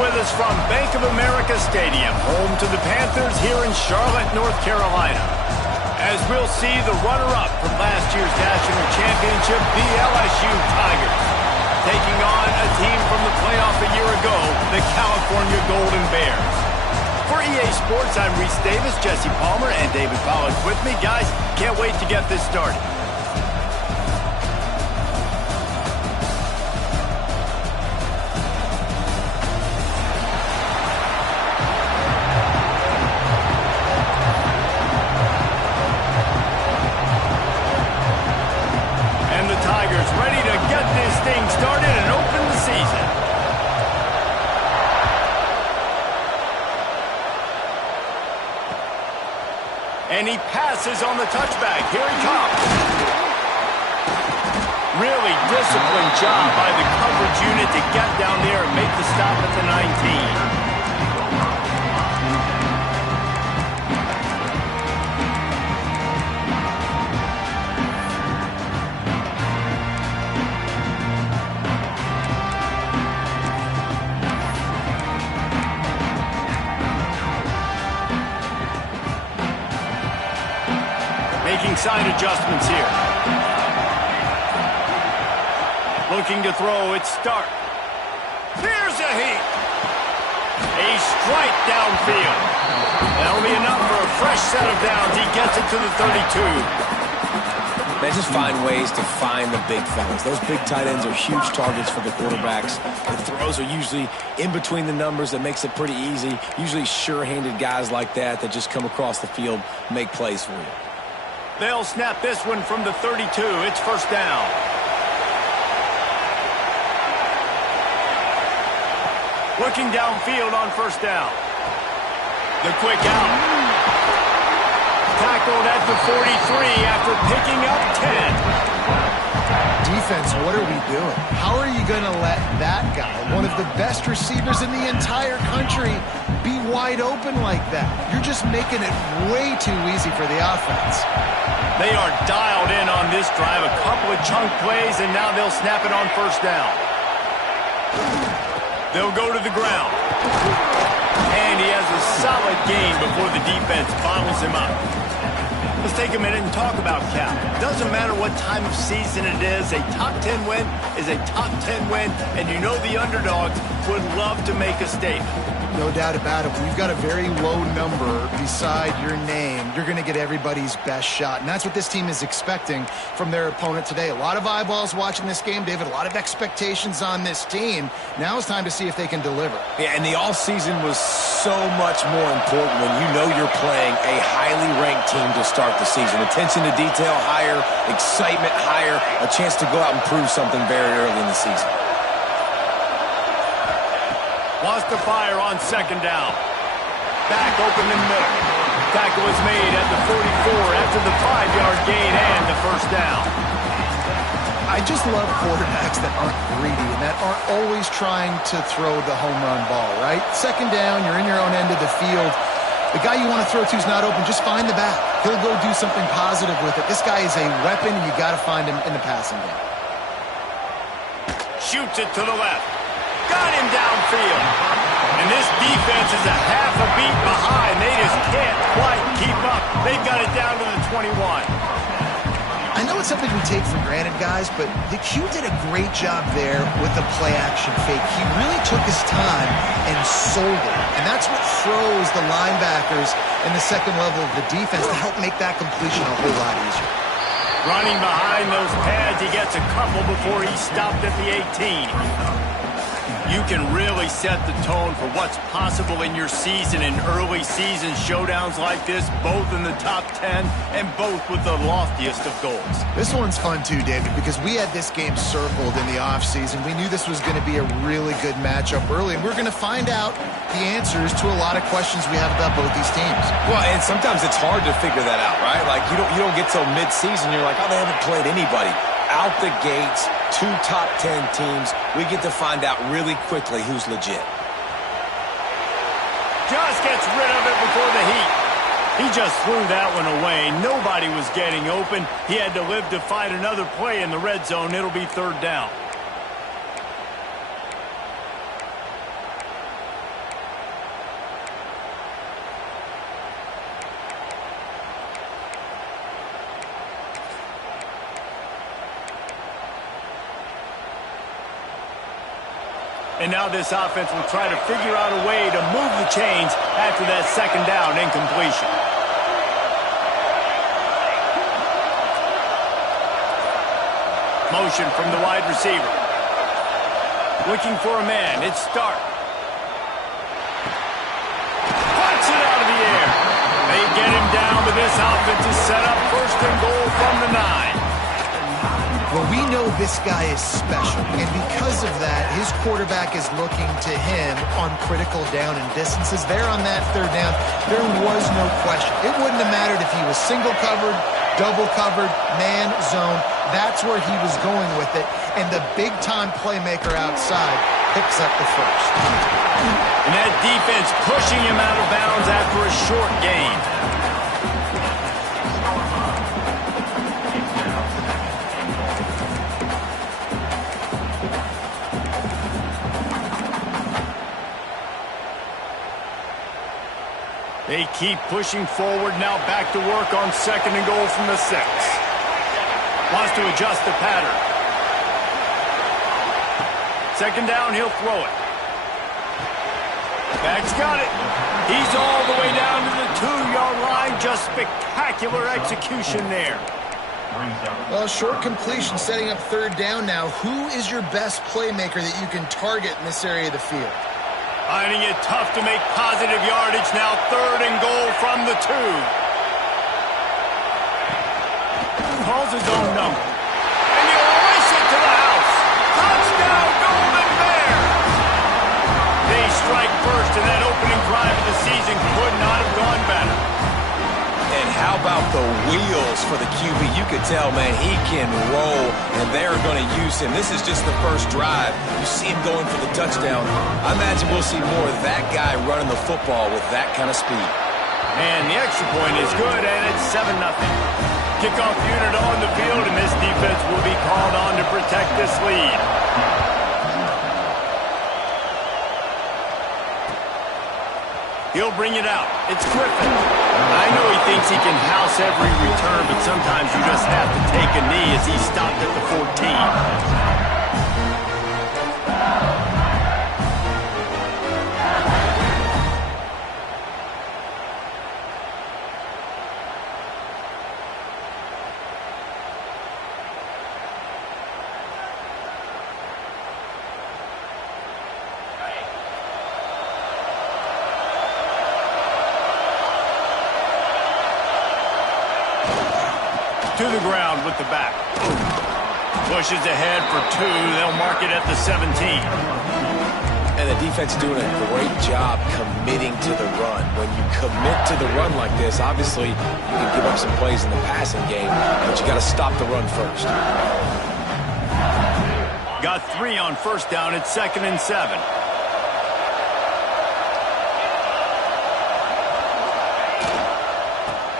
with us from Bank of America Stadium, home to the Panthers here in Charlotte, North Carolina. As we'll see the runner-up from last year's national championship, the LSU Tigers, taking on a team from the playoff a year ago, the California Golden Bears. For EA Sports, I'm Reese Davis, Jesse Palmer, and David Pollack with me. Guys, can't wait to get this started. And he passes on the touchback. Here he comes. Really disciplined job by the coverage unit to get down there and make the stop at the 19. Making side adjustments here. Looking to throw, it's Stark. Here's a heat. A strike downfield. That'll be enough for a fresh set of downs. He gets it to the 32. They just find ways to find the big fellas. Those big tight ends are huge targets for the quarterbacks. The throws are usually in between the numbers. That makes it pretty easy. Usually sure-handed guys like that just come across the field, make plays for you. They'll snap this one from the 32. It's first down. Looking downfield on first down. The quick out. Tackled at the 43 after picking up 10. Defense, what are we doing? How are you going to let that guy, one of the best receivers in the entire country, be wide open like that? You're just making it way too easy for the offense. They are dialed in on this drive. A couple of chunk plays, and now they'll snap it on first down. They'll go to the ground. And he has a solid gain before the defense bottles him up. Let's take a minute and talk about Cal. Doesn't matter what time of season it is, a top 10 win is a top 10 win, and you know the underdogs would love to make a statement. No doubt about it. When you've got a very low number beside your name, you're going to get everybody's best shot. And that's what this team is expecting from their opponent today. A lot of eyeballs watching this game, David. A lot of expectations on this team. Now it's time to see if they can deliver. Yeah, and the offseason was so much more important when you know you're playing a highly ranked team to start the season. Attention to detail higher, excitement higher, a chance to go out and prove something very early in the season. Wants to fire on second down. Back open in the middle. Tackle is made at the 44 after the 5-yard gain and the first down. I just love quarterbacks that aren't greedy and that aren't always trying to throw the home run ball, right? Second down, you're in your own end of the field. The guy you want to throw to is not open. Just find the back. He'll go do something positive with it. This guy is a weapon, and you got to find him in the passing game. Shoots it to the left. Got him downfield. And this defense is a half a beat behind. They just can't quite keep up. They've got it down to the 21. I know it's something we take for granted, guys, but the Q did a great job there with the play-action fake. He really took his time and sold it. And that's what froze the linebackers in the second level of the defense to help make that completion a whole lot easier. Running behind those pads, he gets a couple before he stopped at the 18. You can really set the tone for what's possible in your season in early season showdowns like this, both in the top 10 and both with the loftiest of goals. This one's fun too, David, because we had this game circled in the offseason. We knew this was going to be a really good matchup early, and we're going to find out the answers to a lot of questions we have about both these teams. Well, and sometimes it's hard to figure that out, right? Like, you don't get till mid-season, you're like, oh, they haven't played anybody. Out the gates, 2 top 10 teams, we get to find out really quickly who's legit. Just gets rid of it before the heat. He just threw that one away. Nobody was getting open. He had to live to fight another play in the red zone. It'll be third down. And now this offense will try to figure out a way to move the chains after that second down incompletion. Motion from the wide receiver. Looking for a man. It's Stark. Punts it out of the air. They get him down, but this offense is set up first and goal from the 9. Well, we know this guy is special, and because of that, his quarterback is looking to him on critical down and distances. There on that third down, there was no question. It wouldn't have mattered if he was single covered, double covered, man, zone. That's where he was going with it, and the big-time playmaker outside picks up the first. And that defense pushing him out of bounds after a short gain. They keep pushing forward, now back to work on second and goal from the 6. Wants to adjust the pattern. Second down, he'll throw it. Bag's got it. He's all the way down to the 2-yard line. Just spectacular execution there. Well, short completion setting up third down now. Who is your best playmaker that you can target in this area of the field? Finding it tough to make positive yardage now. Third and goal from the 2. Calls his own number. And he'll race it to the house. Touchdown, Golden Bear! They strike first, and that opening drive of the season could not have gone better. And how about the wheels for the QB? You could tell, man, he can roll, and they're going to use him. This is just the first drive. You see him going for the touchdown. I imagine we'll see more of that guy running the football with that kind of speed. And the extra point is good, and it's 7-0. Kickoff unit on the field, and this defense will be called on to protect this lead. He'll bring it out. It's Griffin. I know he thinks he can house every return, but sometimes you just have to take a knee as he stopped at the 14. To the ground with the back. Pushes ahead for 2. They'll mark it at the 17. And the defense is doing a great job committing to the run. When you commit to the run like this, obviously you can give up some plays in the passing game, but you got to stop the run first. Got 3 on first down. It's 2nd and 7.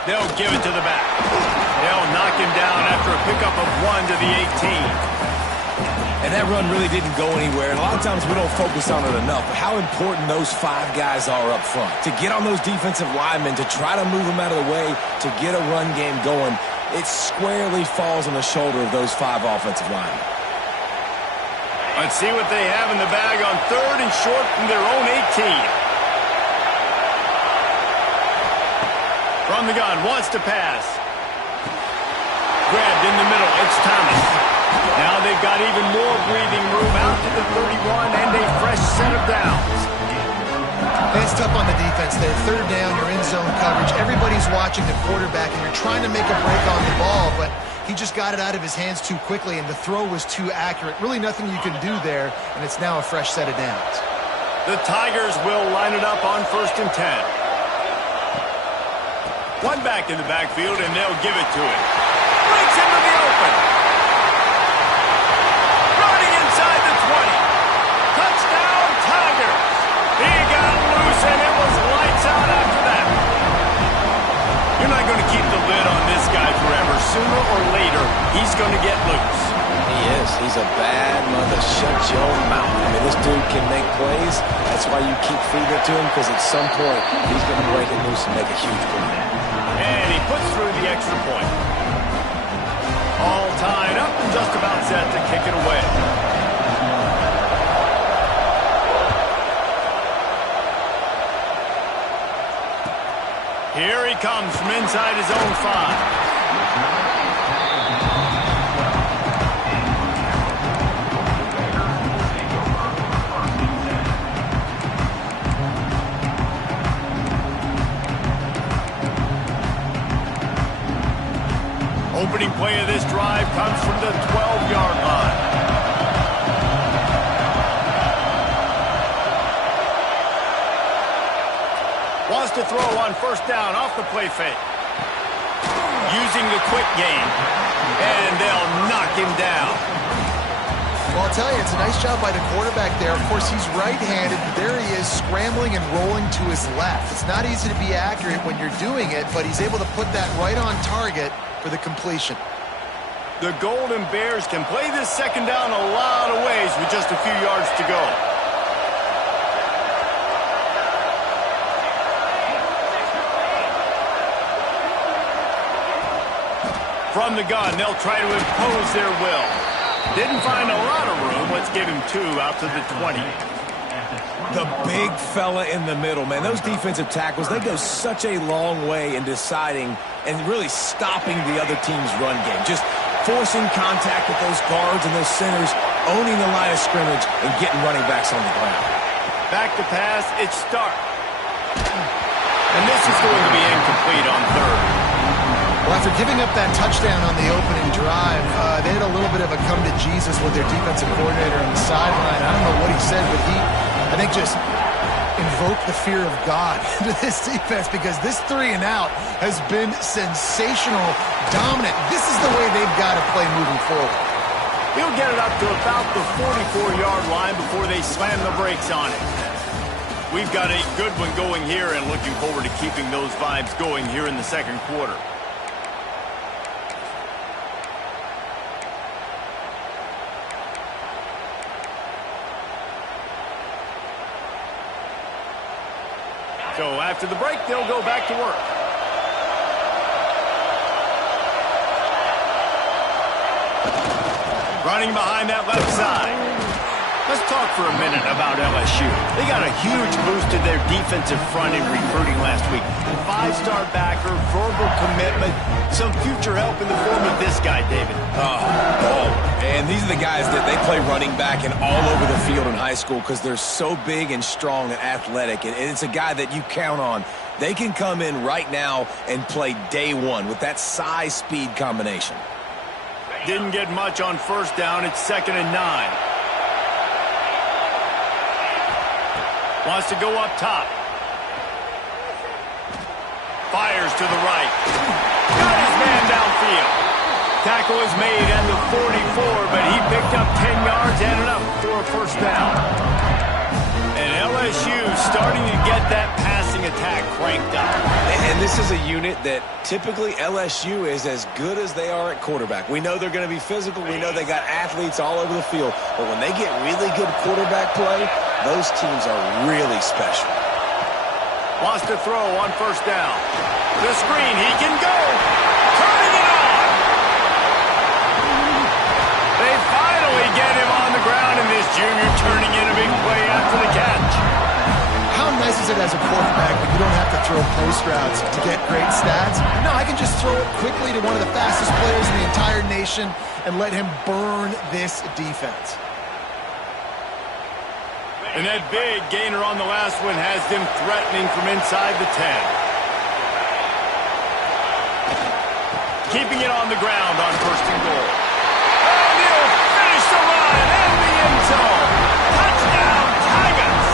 They'll give it to the back. They'll knock him down after a pickup of 1 to the 18. And that run really didn't go anywhere. And a lot of times we don't focus on it enough, but how important those 5 guys are up front. To get on those defensive linemen, to try to move them out of the way, to get a run game going, it squarely falls on the shoulder of those 5 offensive linemen. Let's see what they have in the bag on 3rd and short from their own 18. From the gun, wants to pass. Grabbed in the middle, it's Thomas. Now they've got even more breathing room out to the 31 and a fresh set of downs. It's tough on the defense there. Third down, you're in zone coverage. Everybody's watching the quarterback, and you're trying to make a break on the ball, but he just got it out of his hands too quickly, and the throw was too accurate. Really nothing you can do there, and it's now a fresh set of downs. The Tigers will line it up on 1st and 10. One back in the backfield, and they'll give it to him. Breaks into the open. Running inside the 20. Touchdown, Tigers. He got loose, and it was lights out after that. You're not going to keep the lid on this guy forever. Sooner or later, he's going to get loose. He is. He's a bad mother. Shut your mouth. I mean, this dude can make plays. That's why you keep feeding it to him, because at some point, he's going to break it loose and make a huge play. And he puts through the extra point. All tied up and just about set to kick it away. it comes from inside his own 5. Opening play of this drive comes from the 12-yard line. Wants to throw on first down off the play fake. Using the quick game. And they'll knock him down. Well, I'll tell you, it's a nice job by the quarterback there. Of course, he's right-handed. There he is, scrambling and rolling to his left. It's not easy to be accurate when you're doing it, but he's able to put that right on target for the completion. The Golden Bears can play this second down a lot of ways with just a few yards to go. From the gun, they'll try to impose their will. Didn't find a lot of room. Let's give him 2 out to the 20. The big fella in the middle, man. Those defensive tackles, they go such a long way in deciding and really stopping the other team's run game. Just forcing contact with those guards and those centers, owning the line of scrimmage, and getting running backs on the ground. Back to pass, it's Stark. And this is going to be incomplete on 3rd. Well, after giving up that touchdown on the opening drive, they had a little bit of a come to Jesus with their defensive coordinator on the sideline. I don't know what he said, but he, I think, just invoked the fear of God into this defense, because this 3 and out has been sensational, dominant. This is the way they've got to play moving forward. He'll get it up to about the 44-yard line before they slam the brakes on it. We've got a good one going here and looking forward to keeping those vibes going here in the second quarter. So after the break, they'll go back to work. Running behind that left side. Let's talk for a minute about LSU. They got a huge boost to their defensive front in recruiting last week. 5-star backer, verbal commitment, some future help in the form of this guy, David. And these are the guys that they play running back and all over the field in high school because they're so big and strong and athletic. And it's a guy that you count on. They can come in right now and play day one with that size-speed combination. Didn't get much on first down. It's 2nd and 9. Wants to go up top. Fires to the right. Got his man downfield. Tackle is made at the 44, but he picked up 10 yards and enough for a first down. And LSU starting to get that passing attack cranked up. And this is a unit that typically LSU is as good as they are at quarterback. We know they're going to be physical. We know they got athletes all over the field. But when they get really good quarterback play, those teams are really special. Wants to throw on first down. The screen, he can go. Turning it on. They finally get him on the ground, and this junior turning in a big play after the catch. How nice is it as a quarterback when you don't have to throw post routes to get great stats? No, I can just throw it quickly to one of the fastest players in the entire nation and let him burn this defense. And that big gainer on the last one has them threatening from inside the 10. Keeping it on the ground on 1st and goal. And he'll finish the line and the end zone. Touchdown, Tigers!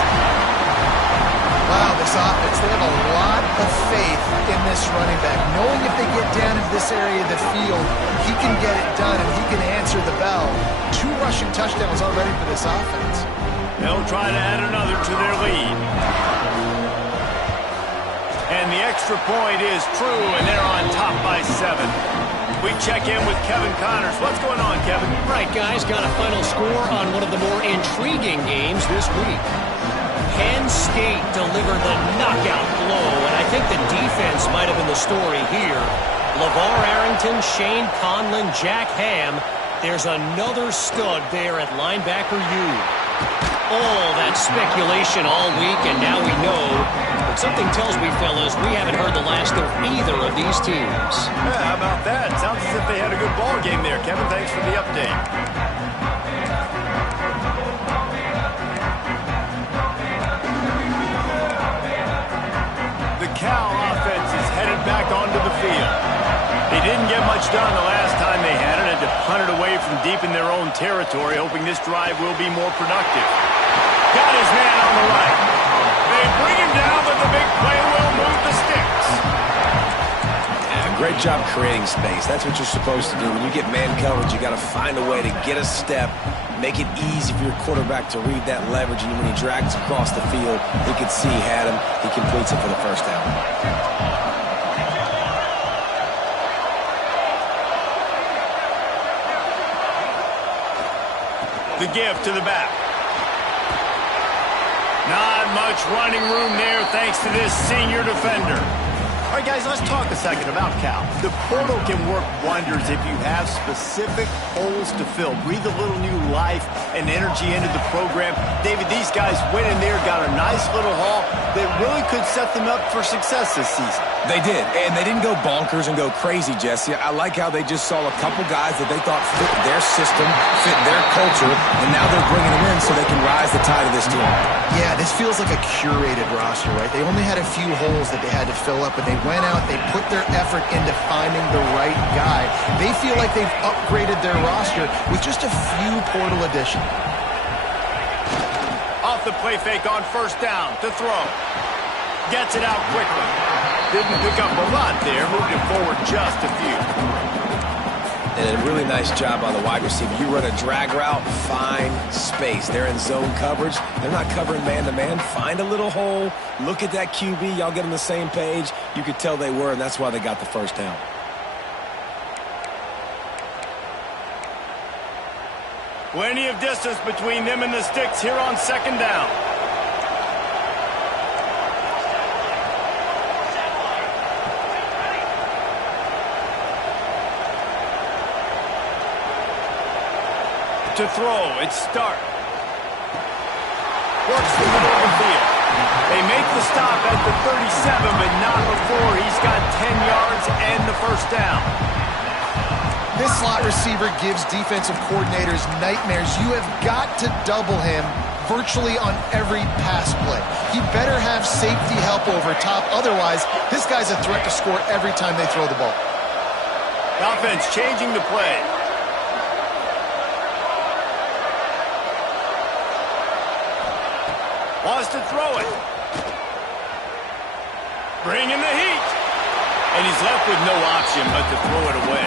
Wow, this offense, they have a lot of faith in this running back. Knowing if they get down into this area of the field, he can get it done and he can answer the bell. 2 rushing touchdowns already for this offense. They'll try to add another to their lead. And the extra point is true, and they're on top by 7. We check in with Kevin Connors. What's going on, Kevin? Right, guys, got a final score on one of the more intriguing games this week. Penn State delivered the knockout blow, and I think the defense might have been the story here. LeVar Arrington, Shane Conlon, Jack Ham. There's another stud there at linebacker U. All that speculation all week, and now we know Something tells me, fellas, we haven't heard the last of either of these teams. Yeah, how about that? Sounds as if they had a good ball game there. Kevin, thanks for the update. The Cal offense is headed back onto the field. They didn't get much done the last time they had it, had to punt it away from deep in their own territory, hoping this drive will be more productive. Got his man on the right. They bring him down, but the big play will move the sticks. Yeah, great job creating space. That's what you're supposed to do. When you get man coverage, you got to find a way to get a step, make it easy for your quarterback to read that leverage, and when he drags across the field, he could see he had him. He completes it for the first down. The give to the back. Not much running room there thanks to this senior defender. All right, guys, let's talk a second about Cal. The portal can work wonders if you have specific holes to fill. Breathe a little new life and energy into the program. David, these guys went in there, got a nice little haul that really could set them up for success this season. They did, and they didn't go bonkers and go crazy, Jesse. I like how they just saw a couple guys that they thought fit their system, fit their culture, and now they're bringing them in so they can rise the tide of this team. Yeah, this feels like a curated roster, right? They only had a few holes that they had to fill up, but they went out, they put their effort into finding the right guy. They feel like they've upgraded their roster with just a few portal additions. Off the play fake on first down to throw. Gets it out quickly. Didn't pick up a lot there, moved it forward just a few. And a really nice job by the wide receiver. You run a drag route, find space. They're in zone coverage. They're not covering man-to-man. Find a little hole. Look at that QB. Y'all get on the same page. You could tell they were, and that's why they got the first down. Plenty of distance between them and the sticks here on second down. To throw, it's Stark. Works the middle of the field. They make the stop at the 37, but not before he's got 10 yards and the first down. This slot receiver gives defensive coordinators nightmares. You have got to double him virtually on every pass play. He better have safety help over top. Otherwise, this guy's a threat to score every time they throw the ball. Offense changing the play. Wants to throw it. Bring in the heat. And he's left with no option but to throw it away.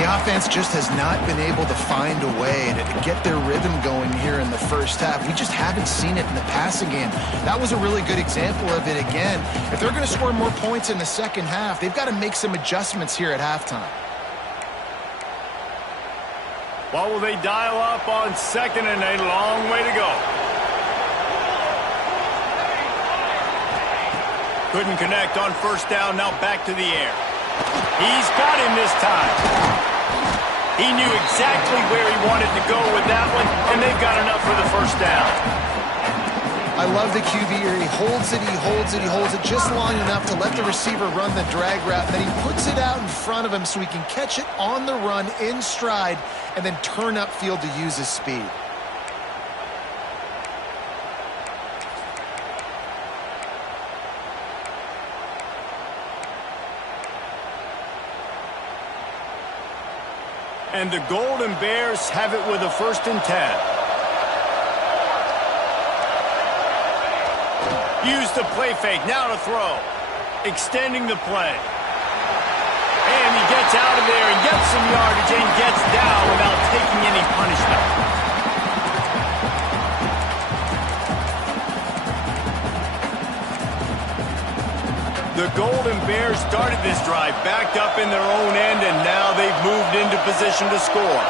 The offense just has not been able to find a way to get their rhythm going here in the first half. We just haven't seen it in the passing game. That was a really good example of it again. If they're going to score more points in the second half, they've got to make some adjustments here at halftime. What will they dial up on second and a long way to go? Couldn't connect on first down, now back to the air. He's got him this time. He knew exactly where he wanted to go with that one, and they've got enough for the first down. I love the QB here. He holds it, he holds it, he holds it just long enough to let the receiver run the drag route, and then he puts it out in front of him so he can catch it on the run in stride and then turn upfield to use his speed. And the Golden Bears have it with a 1st and 10. Use the play fake, now to throw. Extending the play. And he gets out of there and gets some yardage and gets down without taking any punishment. The Golden Bears started this drive backed up in their own end, and now they've moved into position to score.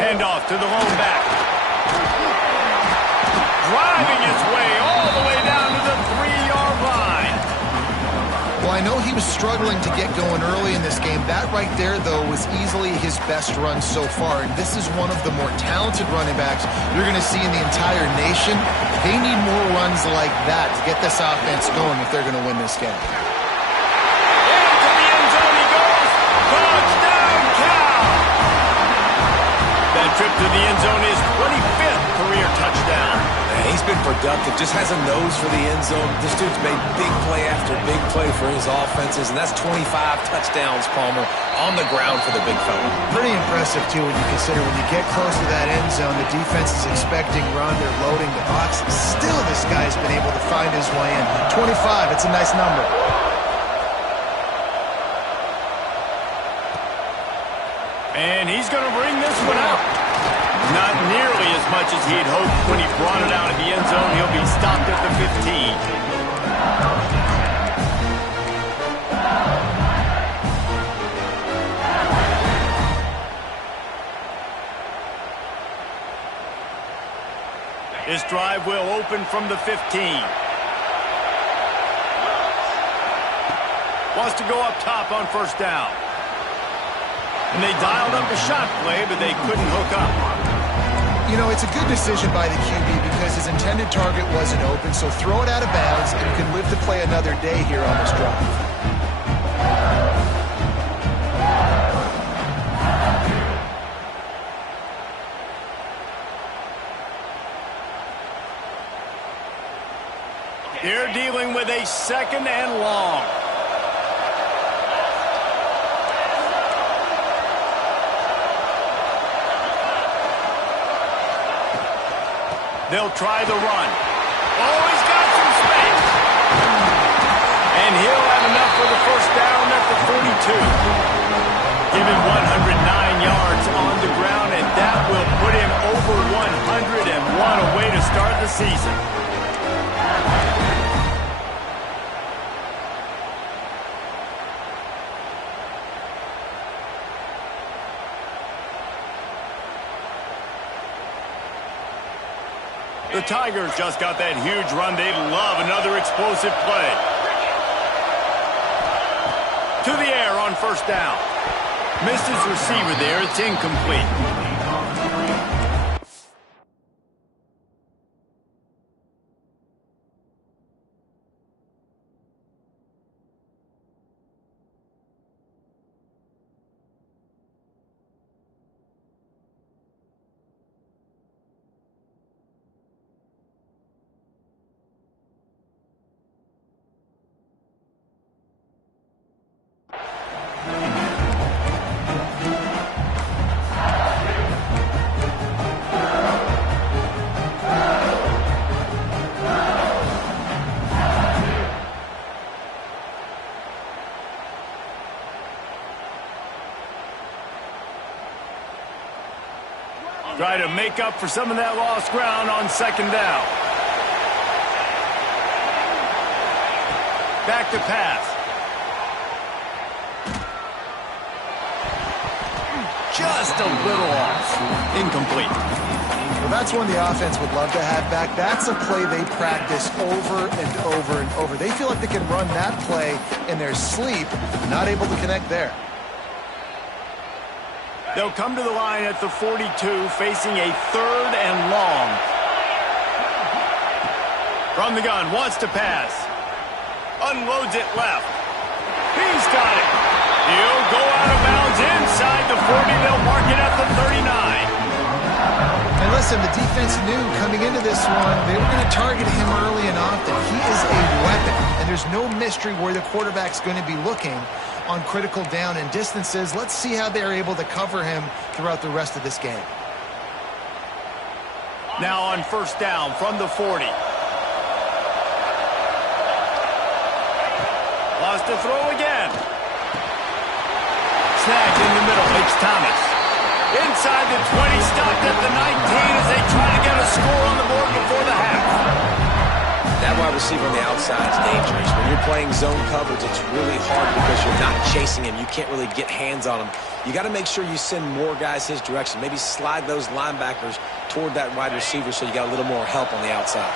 Handoff to the lone back. Driving his way all the way down to the 3-yard line. Well, I I know he was struggling to get going early in this game. That right there, though, was easily his best run so far. And this is one of the more talented running backs you're going to see in the entire nation. They need more runs like that to get this offense going if they're going to win this game. Into the end zone he goes. Touchdown, Cal! That trip to the end zone is 25th career touchdown. He's been productive, just has a nose for the end zone. This dude's made big play after big play for his offenses, and that's 25 touchdowns, Palmer, on the ground for the big fella. Pretty impressive, too, when you consider when you get close to that end zone, the defense is expecting run, they're loading the box. Still, this guy's been able to find his way in. 25, it's a nice number. And he's going to bring this one out. Not nearly as much as he'd hoped when he brought it out of the end zone. He'll be stopped at the 15. This drive will open from the 15. Wants to go up top on first down. And they dialed up a shot play, but they couldn't hook up. You know, it's a good decision by the QB because his intended target wasn't open, so throw it out of bounds, and you can live to play another day here on this drive. They're dealing with a second and long. They'll try the run. Oh, he's got some space. And he'll have enough for the first down at the 42. Give him 109 yards on the ground, and that will put him over 101, a way to start the season. The Tigers just got that huge run. They'd love another explosive play. To the air on first down. Missed his receiver there. It's incomplete. Try to make up for some of that lost ground on second down. Back to pass. Just a little off. Incomplete. Well, that's one the offense would love to have back. That's a play they practice over and over and over. They feel like they can run that play in their sleep, not able to connect there. They'll come to the line at the 42, facing a third and long. From the gun, wants to pass. Unloads it left. He's got it. He'll go out of bounds inside the 40. They'll mark it at the 39. And listen, the defense knew coming into this one, they were going to target him early and often. He is a weapon, and there's no mystery where the quarterback's going to be looking on critical down and distances. Let's see how they're able to cover him throughout the rest of this game. Now on first down from the 40. Lost to throw again. Snagged in the middle. It's Thomas. Inside the 20, stopped at the 19 as they try to get a score on the board before the half. That wide receiver on the outside is dangerous. When you're playing zone coverage, it's really hard because you're not chasing him. You can't really get hands on him. You got to make sure you send more guys his direction. Maybe slide those linebackers toward that wide receiver so you got a little more help on the outside.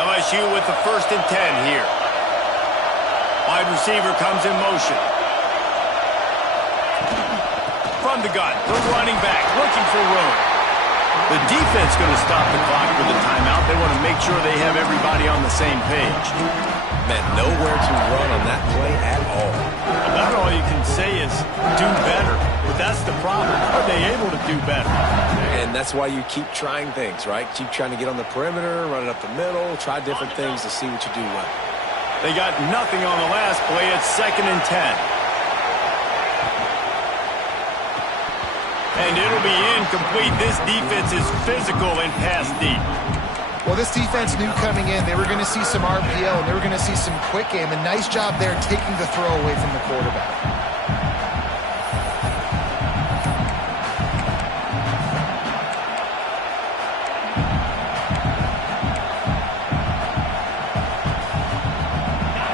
LSU with the 1st and 10 here. Wide Wide receiver comes in motion. From the gun, the running back looking for room. The defense going to stop the clock with a timeout. They want to make sure they have everybody on the same page. Man, nowhere to run on that play at all. About all you can say is do better. But that's the problem. Are they able to do better? And that's why you keep trying things, right? Keep trying to get on the perimeter, run it up the middle, try different things to see what you do well. They got nothing on the last play. It's 2nd and 10. And it'll be incomplete. This defense is physical and pass deep. Well, this defense knew coming in they were going to see some RPO and they were going to see some quick game. A nice job there taking the throw away from the quarterback.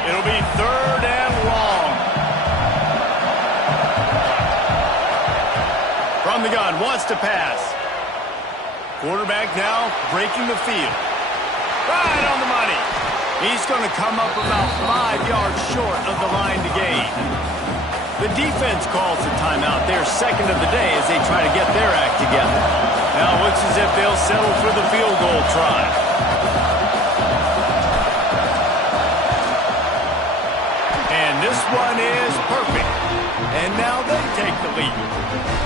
It'll be 3rd and long. From the gun, wants to pass. Quarterback now breaking the field. Right on the money. He's going to come up about 5 yards short of the line to gain. The defense calls the timeout. Their second of the day as they try to get their act together. Now it looks as if they'll settle for the field goal try. And this one is perfect. And now they take the lead.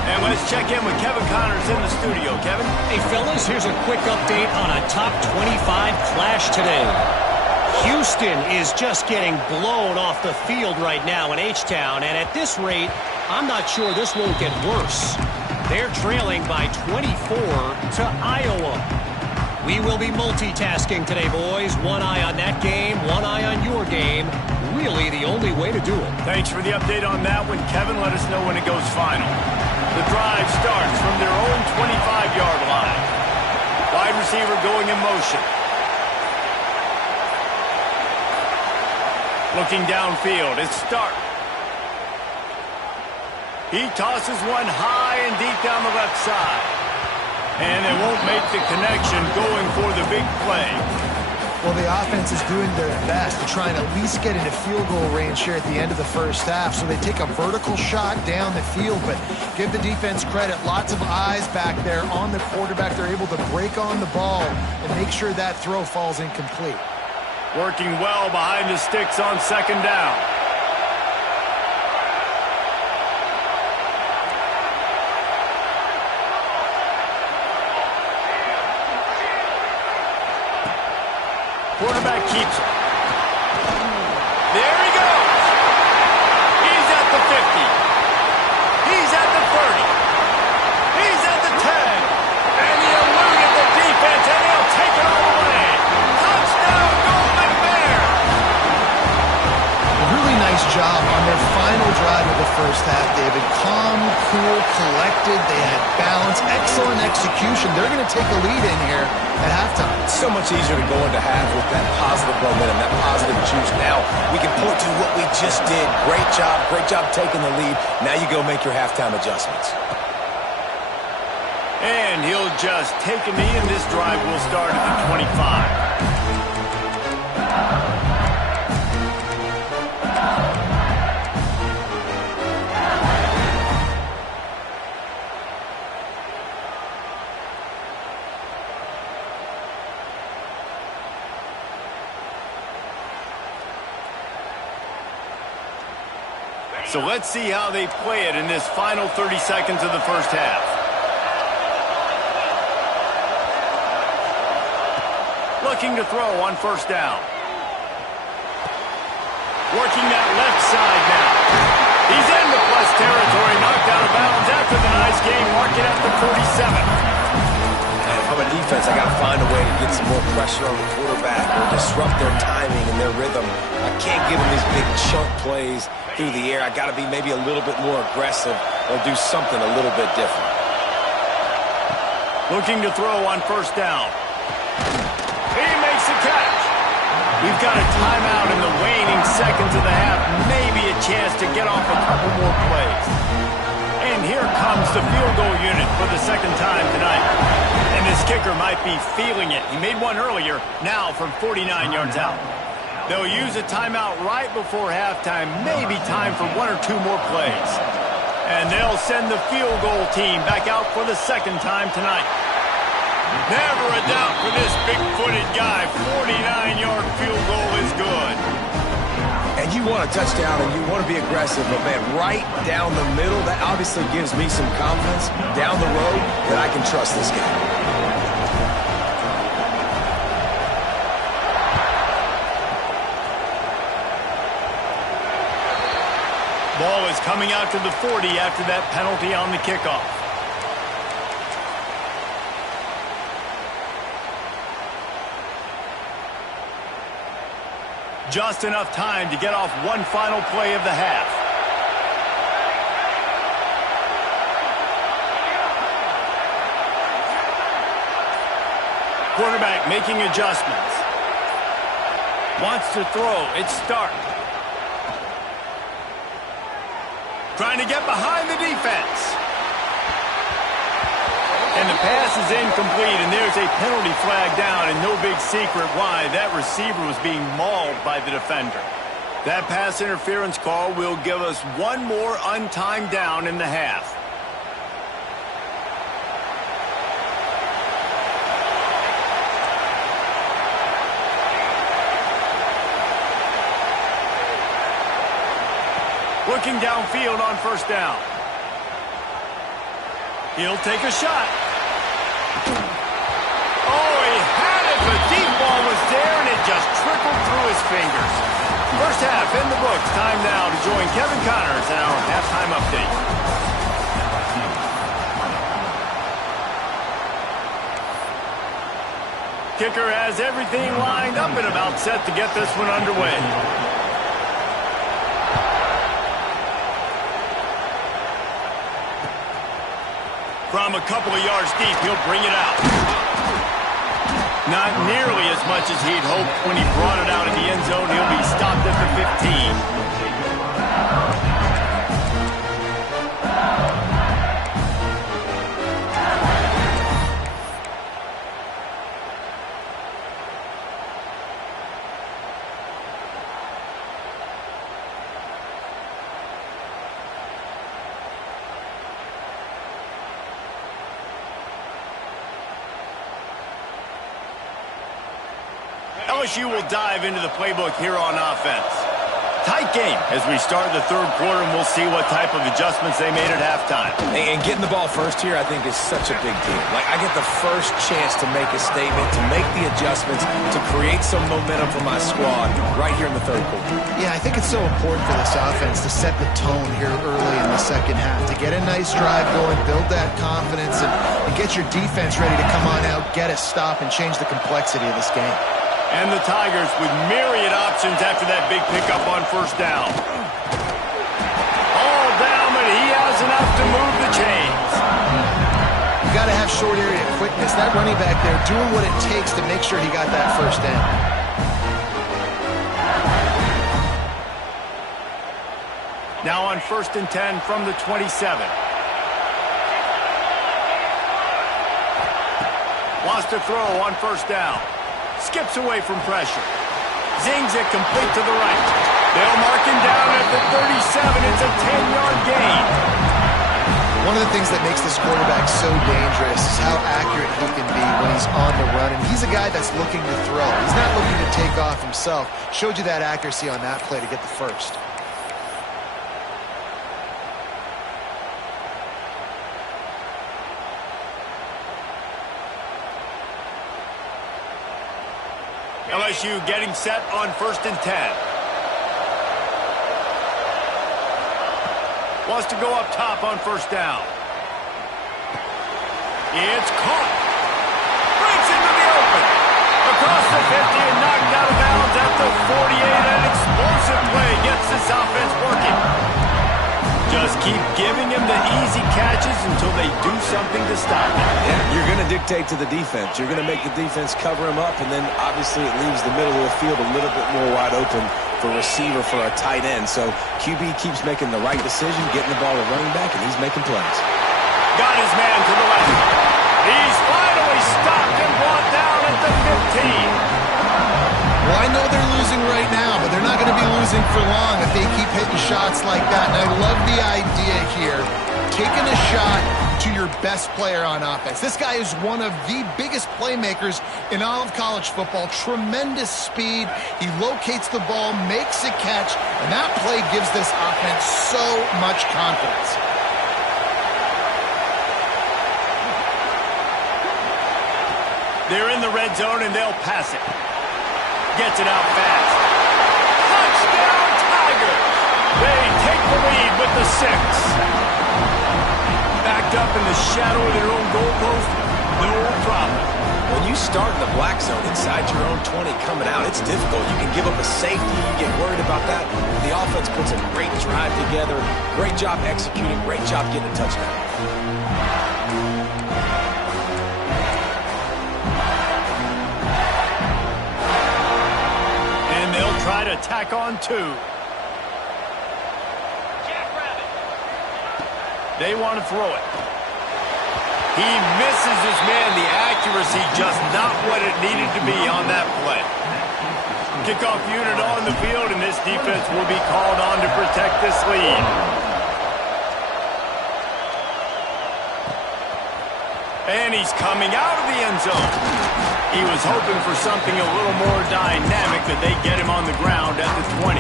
And let's check in with Kevin Connors in the studio. Kevin? Hey, fellas, here's a quick update on a top 25 clash today. Houston is just getting blown off the field right now in H-Town, and at this rate, I'm not sure this won't get worse. They're trailing by 24 to Iowa. We will be multitasking today, boys. One eye on that game, one eye on your game. Really the only way to do it. Thanks for the update on that one, Kevin. Let us know when it goes final. The drive starts from their own 25-yard line. Wide receiver going in motion. Looking downfield, it's Stark. He tosses one high and deep down the left side. And they won't make the connection going for the big play. Well, the offense is doing their best to try and at least get into field goal range here at the end of the first half. So they take a vertical shot down the field, but give the defense credit. Lots of eyes back there on the quarterback. They're able to break on the ball and make sure that throw falls incomplete. Working well behind the sticks on 2nd down. Quarterback keeps it. There he goes. He's at the 50. He's at the 30. He's at the 10. And he eluded the defense, and he'll take it all away. Touchdown, Golden Bear. A really nice job on their final drive of the first half, David. Calm, cool, collected. They had balance. Excellent execution. They're going to take a lead in here at halftime. It's so much easier to go into half with that positive momentum, that positive juice. Now we can point to what we just did. Great job taking the lead. Now you go make your halftime adjustments. And he'll just take a knee, and this drive will start at the 25. So let's see how they play it in this final 30 seconds of the first half. Looking to throw on 1st down. Working that left side now. He's into plus territory, knocked out of bounds after the nice game. Mark it at the 47. And from a defense, I got to find a way to get some more pressure on the quarterback or disrupt their timing and their rhythm. I can't give them these big chunk plays through the air. I got to be maybe a little bit more aggressive or do something a little bit different. Looking to throw on 1st down. He makes the catch. We've got a timeout in the waning seconds of the half. Maybe a chance to get off a couple more plays. And here comes the field goal unit for the 2nd time tonight. And this kicker might be feeling it. He made one earlier, now from 49 yards out. They'll use a timeout right before halftime, maybe time for one or two more plays. And they'll send the field goal team back out for the second time tonight. Never a doubt for this big-footed guy. 49-yard field goal is good. And you want a touchdown and you want to be aggressive, but, man, right down the middle, that obviously gives me some confidence down the road that I can trust this guy. Ball is coming out to the 40 after that penalty on the kickoff. Just enough time to get off one final play of the half. Quarterback making adjustments. Wants to throw. It's Stark. Trying to get behind the defense. And the pass is incomplete, and there's a penalty flag down, and no big secret why. That receiver was being mauled by the defender. That pass interference call will give us one more untimed down in the half. Looking downfield on first down. He'll take a shot. Oh, he had it. The deep ball was there, and it just trickled through his fingers. First half in the books. Time now to join Kevin Connors in our halftime update. Kicker has everything lined up and about set to get this one underway. From a couple of yards deep, he'll bring it out. Not nearly as much as he'd hoped when he brought it out in the end zone. He'll be stopped at the 15. LSU will dive into the playbook here on offense. Tight game as we start the third quarter, and we'll see what type of adjustments they made at halftime. And getting the ball first here, I think, is such a big deal. Like, I get the first chance to make a statement, to make the adjustments, to create some momentum for my squad right here in the third quarter. Yeah, I think it's so important for this offense to set the tone here early in the second half, to get a nice drive going, build that confidence, and get your defense ready to come on out, get a stop, and change the complexity of this game. And the Tigers with myriad options after that big pickup on first down. All down, but he has enough to move the chains. You got to have short area quickness. That running back there doing what it takes to make sure he got that first down. Now on 1st and 10 from the 27. Wants to throw on first down. Skips away from pressure. Zings it complete to the right. They'll mark him down at the 37. It's a 10-yard gain. One of the things that makes this quarterback so dangerous is how accurate he can be when he's on the run. And he's a guy that's looking to throw. He's not looking to take off himself. Showed you that accuracy on that play to get the first. LSU getting set on 1st and 10. Wants to go up top on first down. It's caught. Breaks into the open. Across the 50 and knocked out of bounds at the 48. An explosive play gets this offense working. Just keep giving him the easy catches until they do something to stop him. Yeah, you're going to dictate to the defense. You're going to make the defense cover him up, and then obviously it leaves the middle of the field a little bit more wide open for receiver for a tight end. So QB keeps making the right decision, getting the ball to running back, and he's making plays. Got his man to the left. He's finally stopped and brought down at the 15. Well, I know they're losing right now, but they're not going to be losing for long if they keep hitting shots like that. And I love the idea here, taking a shot to your best player on offense. This guy is one of the biggest playmakers in all of college football. Tremendous speed. He locates the ball, makes a catch, and that play gives this offense so much confidence. They're in the red zone, and they'll pass it. Gets it out fast. Touchdown, Tigers! They take the lead with the 6. Backed up in the shadow of their own goalpost, no problem. When you start in the black zone inside your own 20 coming out, it's difficult. You can give up a safety. You get worried about that. The offense puts a great drive together. Great job executing. Great job getting a touchdown. Try to tack on 2. They want to throw it. He misses his man. The accuracy just not what it needed to be on that play. Kickoff unit on the field, and this defense will be called on to protect this lead. And he's coming out of the end zone. He was hoping for something a little more dynamic, that they get him on the ground at the 20.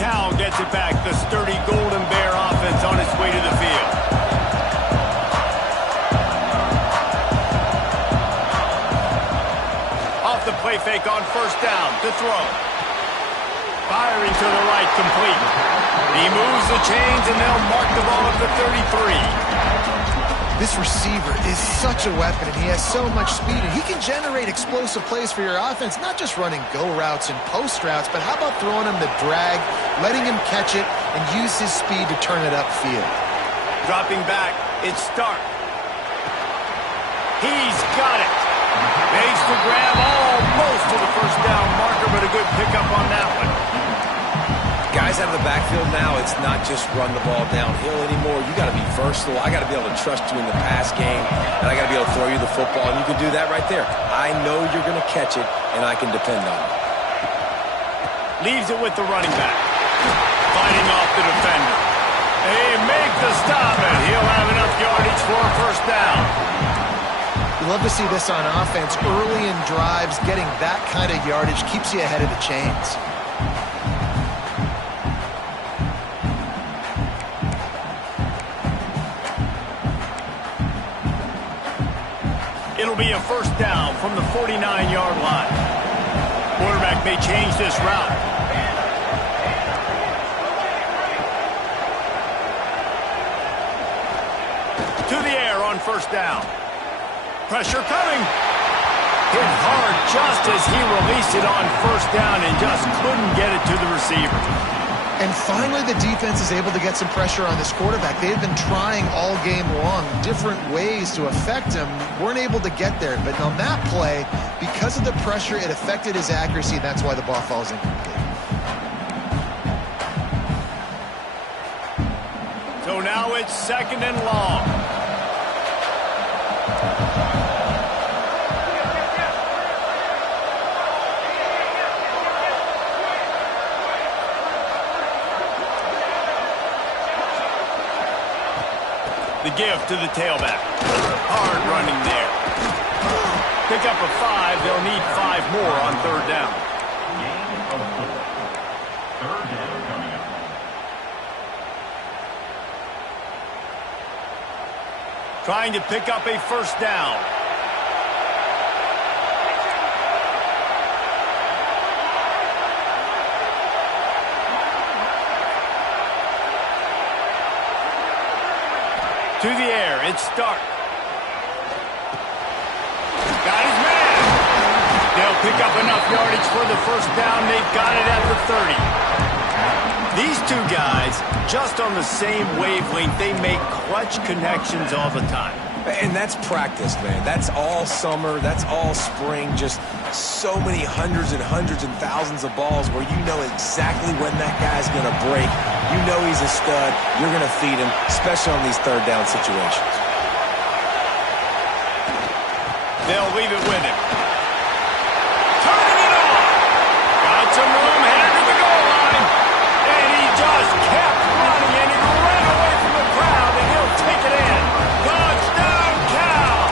Cal gets it back. The sturdy Golden Bear offense on its way to the field. Off the play fake on first down to throw. Firing to the right, complete. He moves the chains, and they'll mark the ball at the 33. This receiver is such a weapon, and he has so much speed, and he can generate explosive plays for your offense, not just running go routes and post routes, but how about throwing him the drag, letting him catch it, and use his speed to turn it upfield. Dropping back, it's Stark. He's got it. Makes the grab almost to the first down marker, but a good pickup on that one. Guys out of the backfield now, it's not just run the ball downhill anymore. You got to be versatile. I got to be able to trust you in the pass game, and I got to be able to throw you the football, and you can do that right there. I know you're going to catch it, and I can depend on it. Leaves it with the running back. Fighting off the defender. They make the stop, and he'll have enough yardage for a first down. You love to see this on offense. Early in drives, getting that kind of yardage keeps you ahead of the chains. It'll be a first down from the 49-yard line. Quarterback may change this route. To the air on first down. Pressure coming. Hit hard just as he released it on first down and just couldn't get it to the receiver. And finally, the defense is able to get some pressure on this quarterback. They have been trying all game long different ways to affect him. Weren't able to get there. But on that play, because of the pressure, it affected his accuracy. And that's why the ball falls incomplete. So now it's 2nd and long. The give to the tailback. Hard running there. Pick up a 5. They'll need 5 more on third down. Trying to pick up a first down. To the air, it's Stark. Got his man. They'll pick up enough yardage for the first down. They've got it at the 30. These two guys, just on the same wavelength, they make clutch connections all the time. And that's practice, man. That's all summer. That's all spring. Just so many hundreds and hundreds and thousands of balls where you know exactly when that guy's going to break. You know he's a stud. You're going to feed him, especially on these third down situations. They'll leave it with him. Turning it on. Got some room, headed to the goal line. And he just kept running, and he ran away from the crowd, and he'll take it in. Touchdown, Cal!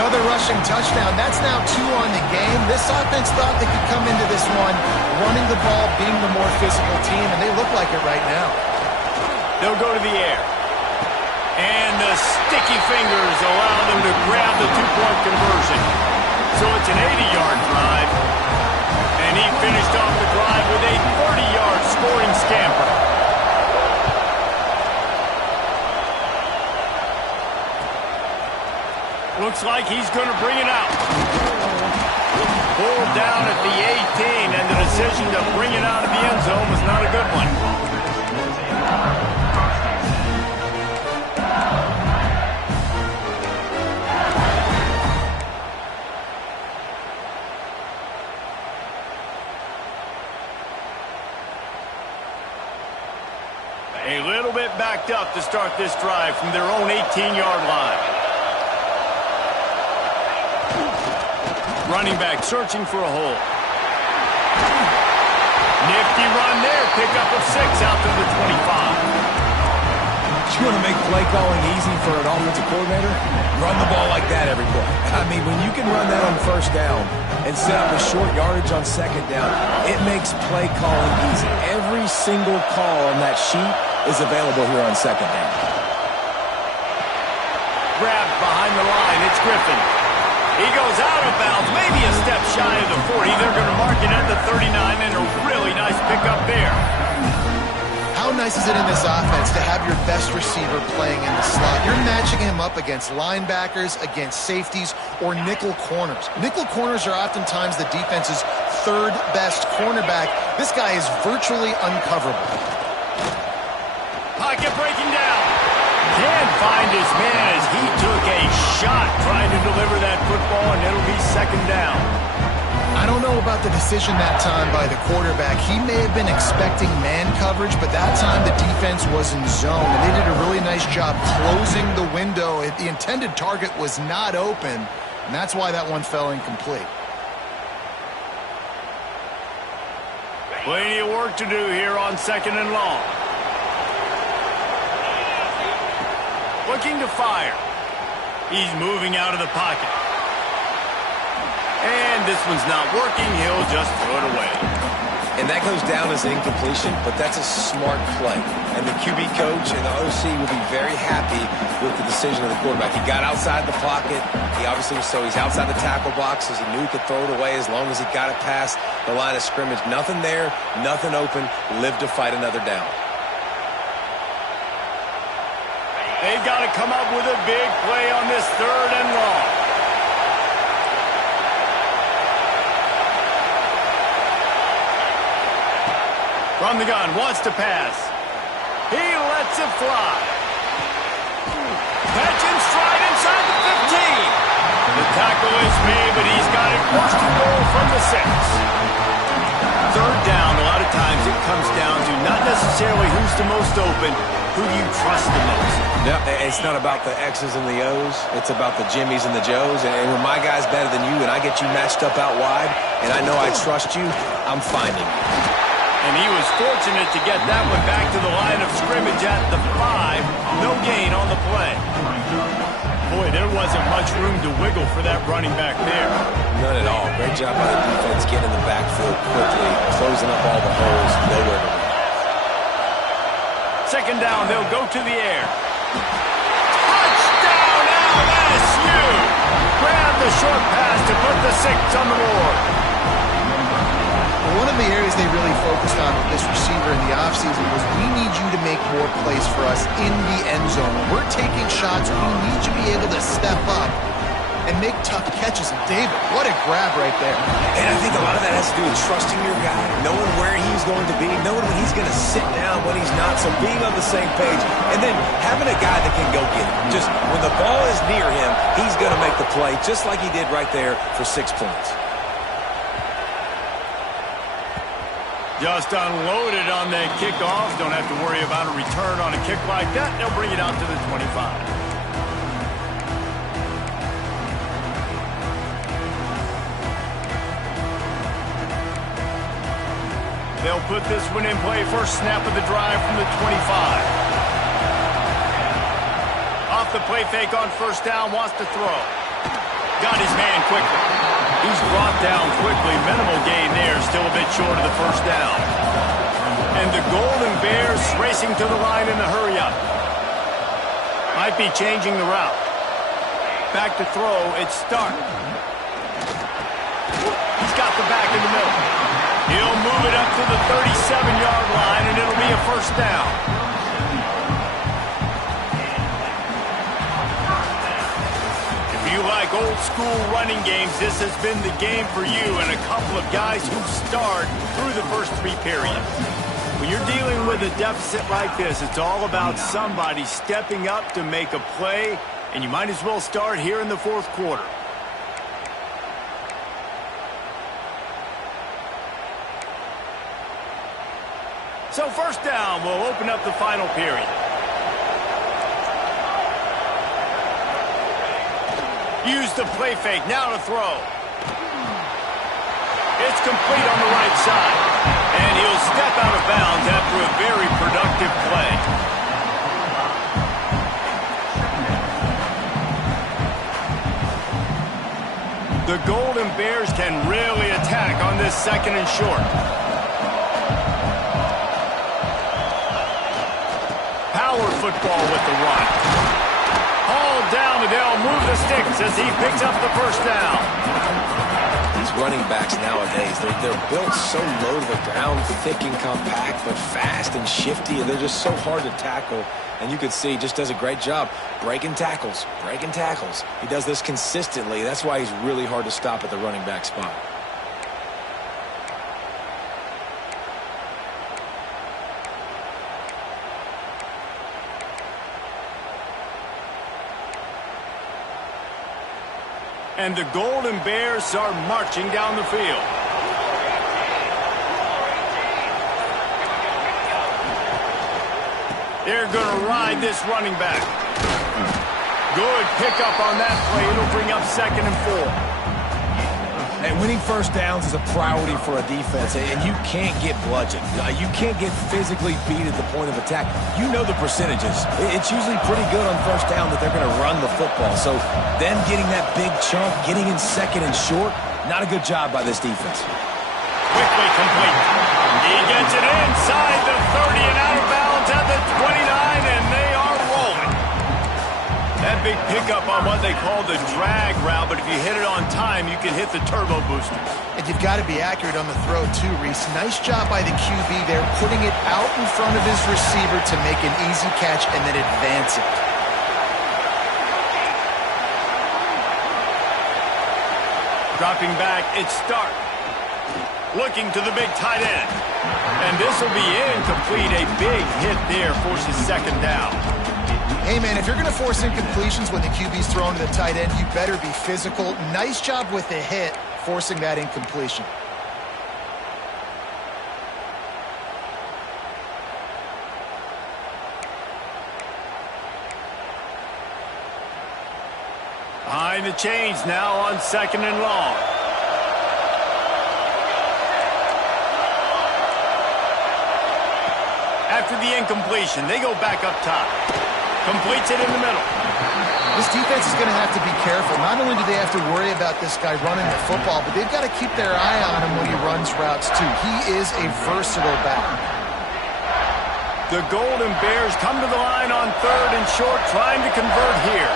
Another rushing touchdown. That's now 2 on the game. This offense thought they could come into this one running the ball, being the more physical team, and they look like it right now. They'll go to the air. And the sticky fingers allow them to grab the 2-point conversion. So it's an 80-yard drive. And he finished off the drive with a 30-yard scoring scamper. Looks like he's going to bring it out. Pulled down at the 18, and the decision to bring it out of the end zone was not a good one. A little bit backed up to start this drive from their own 18-yard line. Running back searching for a hole. Nifty run there. Pickup of 6 out to the 25. You want to make play calling easy for an offensive coordinator? Run the ball like that every play. I mean, when you can run that on first down and set up a short yardage on second down, it makes play calling easy. Every single call on that sheet is available here on second down. Grabbed behind the line. It's Griffin. He goes out of bounds, maybe a step shy of the 40. They're going to mark it at the 39, and a really nice pickup there. How nice is it in this offense to have your best receiver playing in the slot? You're matching him up against linebackers, against safeties, or nickel corners. Nickel corners are oftentimes the defense's third best cornerback. This guy is virtually uncoverable. Pocket breaking down. Can't find his man as he took a shot trying to deliver that football, and it'll be second down. I don't know about the decision that time by the quarterback. He may have been expecting man coverage, but that time the defense was in zone, and they did a really nice job closing the window. The intended target was not open, and that's why that one fell incomplete. Plenty of work to do here on second and long. Looking to fire. He's moving out of the pocket. And this one's not working. He'll just throw it away. And that goes down as an incompletion, but that's a smart play. And the QB coach and the OC will be very happy with the decision of the quarterback. He got outside the pocket. He obviously, so he's outside the tackle box, as he knew he could throw it away as long as he got it past the line of scrimmage. Nothing there, nothing open. Live to fight another down. They've got to come up with a big play on this third and long. From the gun, wants to pass. He lets it fly. Catch and stride inside the 15. The tackle is made, but he's got it first and goal from the 6. Third down, a lot of times it comes down to not necessarily who's the most open, who you trust the most. Yeah, it's not about the X's and the O's. It's about the Jimmies and the Joes. And when my guy's better than you and I get you matched up out wide and I know I trust you, I'm finding you. And he was fortunate to get that one back to the line of scrimmage at the 5. No gain on the play. Boy, there wasn't much room to wiggle for that running back there. None at all. Great job by the defense getting in the backfield quickly, closing up all the holes, nowhere to run. Second down, they'll go to the air. Touchdown, LSU! Grab the short pass to put the 6 on the board. One of the areas they really focused on with this receiver in the offseason was we need you to make more plays for us in the end zone. When we're taking shots, we need you to be able to step up and make tough catches. And David, what a grab right there. And I think a lot of that has to do with trusting your guy, knowing where he's going to be, knowing when he's going to sit down, when he's not, so being on the same page, and then having a guy that can go get it. Just when the ball is near him, he's going to make the play, just like he did right there for 6 points. Just unloaded on that kickoff. Don't have to worry about a return on a kick like that. They'll bring it out to the 25. They'll put this one in play. First snap of the drive from the 25. Off the play fake on first down, wants to throw. Got his man quickly. He's brought down quickly. Minimal gain there, still a bit short of the first down. And the Golden Bears racing to the line in the hurry-up. Might be changing the route. Back to throw, it's Stark. He's got the back in the middle. He'll move it up to the 37-yard line, and it'll be a first down. If you like old-school running games, this has been the game for you and a couple of guys who've starred through the first 3 periods. When you're dealing with a deficit like this, it's all about somebody stepping up to make a play, and you might as well start here in the fourth quarter. So first down, we'll open up the final period. Use the play fake, now to throw. It's complete on the right side. And he'll step out of bounds after a very productive play. The Golden Bears can really attack on this second and short. Power football with the run. Hauled down, and they'll move the sticks as he picks up the first down. These running backs nowadays, they're built so low to the ground, thick and compact, but fast and shifty, and they're just so hard to tackle. And you can see he just does a great job breaking tackles, breaking tackles. He does this consistently. That's why he's really hard to stop at the running back spot. And the Golden Bears are marching down the field. They're going to ride this running back. Good pickup on that play. It'll bring up 2nd and 4. And winning first downs is a priority for a defense, and you can't get bludgeoned. You can't get physically beat at the point of attack. You know the percentages. It's usually pretty good on first down that they're going to run the football. So them getting that big chunk, getting in 2nd and short, not a good job by this defense. Quickly complete. He gets it inside the 30 and out of bounds at the 29, and they are rolling. That big pickup on what they call the drag route, but if you hit it on time, you can hit the turbo booster. And you've got to be accurate on the throw, too, Reese. Nice job by the QB there, putting it out in front of his receiver to make an easy catch and then advance it. Dropping back, it's Stark. Looking to the big tight end. And this will be incomplete. A big hit there forces 2nd down. Hey, man, if you're going to force incompletions when the QB's thrown to the tight end, you better be physical. Nice job with the hit, forcing that incompletion. Behind the chains now on 2nd and long. After the incompletion, they go back up top. Completes it in the middle. This defense is going to have to be careful. Not only do they have to worry about this guy running the football, but they've got to keep their eye on him when he runs routes, too. He is a versatile back. The Golden Bears come to the line on 3rd and short, trying to convert here.